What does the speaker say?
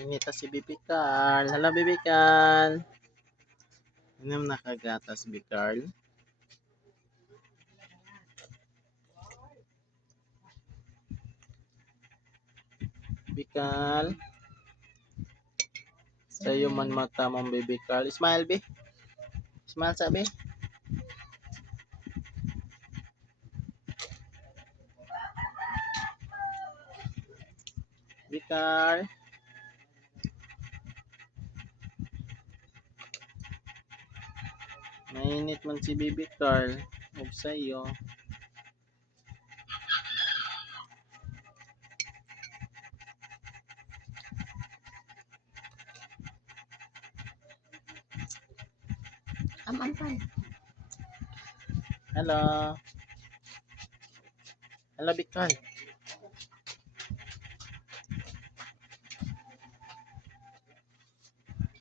Mainit na si Bibi Carl. Hello, Bibi Carl. Inom nakagatas, Bibi Carl. Bibi Carl. Sa'yo man mata mong Bibi Carl. Smile, Bi. Smile, sabi. Bibi Carl. Mainit man si Bibi Carl. Huwag sa'yo. Aman. Hello. Hello, Bibi Carl.